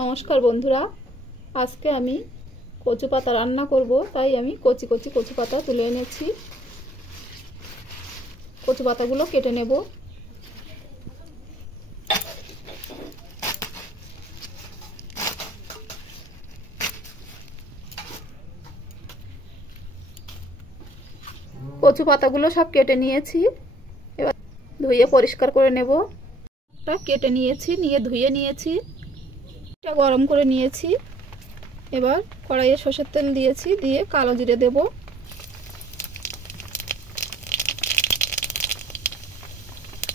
নমস্কার বন্ধুরা, আজকে আমি কচু পাতা রান্না করব। তাই আমি কচি কচি কচু পাতা তুলে এনেছি। কচু পাতাগুলো কেটে নেব। কচু পাতাগুলো সব কেটে নিয়েছি। এবার ধুয়ে পরিষ্কার করে নেব। কেটে নিয়েছি, নিয়ে ধুয়ে নিয়েছি, এটা গরম করে নিয়েছি। এবার কড়াইয়ে সরষের তেল দিয়েছি, দিয়ে কালো জিরে দেব,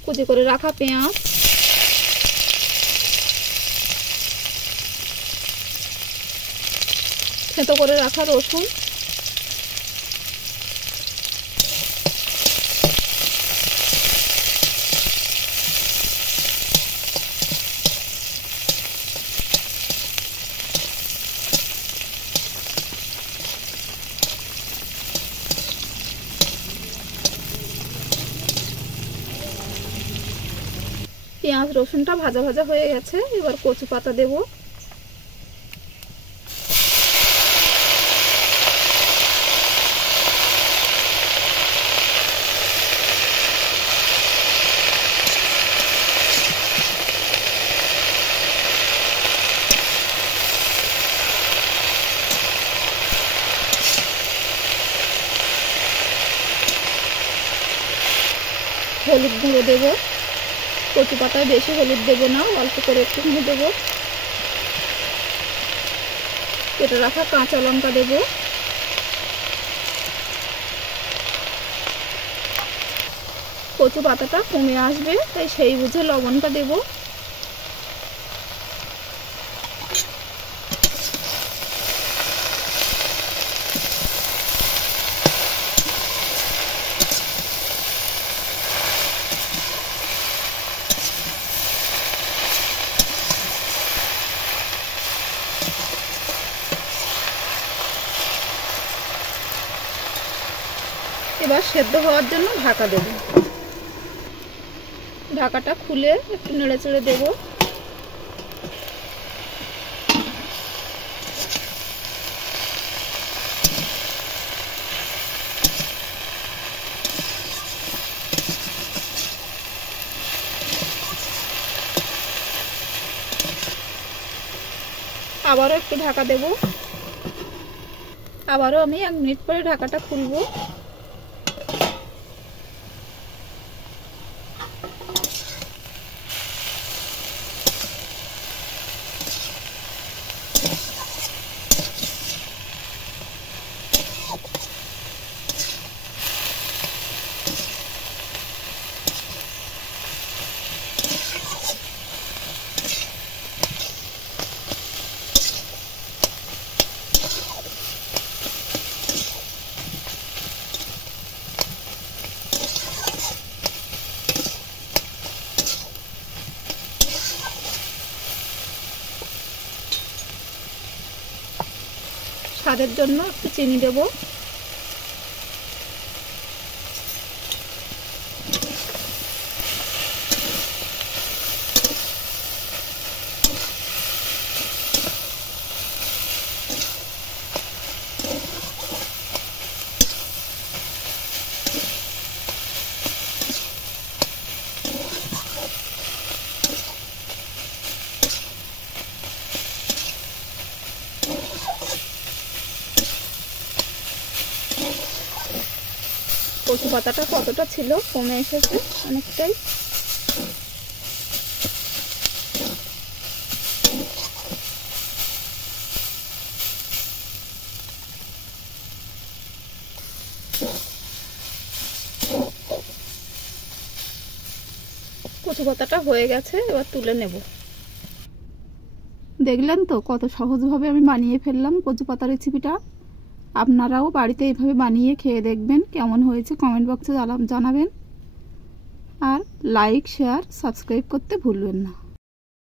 কুচি করে রাখা পেঁয়াজ, থেঁতো করে রাখা রসুন, পেঁয়াজ রসুনটা ভাজা ভাজা হয়ে গেছে। এবার কচু পাতা দেব, হলুদ গুঁড়ো দেব। কচু পাতায় বেশি হলুদ দেব না, অল্প করে একটুখানি দেব। কেটে রাখা কাঁচা লঙ্কা দেব, কচু পাতাটা কমে আসবে তাই সেই বুঝে লবণটা দেব। এবার সেদ্ধ হওয়ার জন্য ঢাকা দেব। ঢাকাটা খুলে একটু নেড়ে চেড়ে দেব। আবারও একটু ঢাকা দেব। আবারও আমি 1 মিনিট পরে ঢাকাটা খুলব। স্বাদের জন্য একটু চিনি দেব। কচু পাতাটা কতটা ছিল, কমে এসেছে অনেকটাই। কচু পাতাটা হয়ে গেছে, এবার তুলে নেব। দেখলেন তো কত সহজভাবে আমি বানিয়ে ফেললাম কচু পাতা রেসিপিটা। আপনারাও বাড়িতে এইভাবে বানিয়ে খেয়ে দেখবেন, কেমন হয়েছে কমেন্ট বক্সে জানাবেন। আর লাইক, শেয়ার, সাবস্ক্রাইব করতে ভুলবেন না।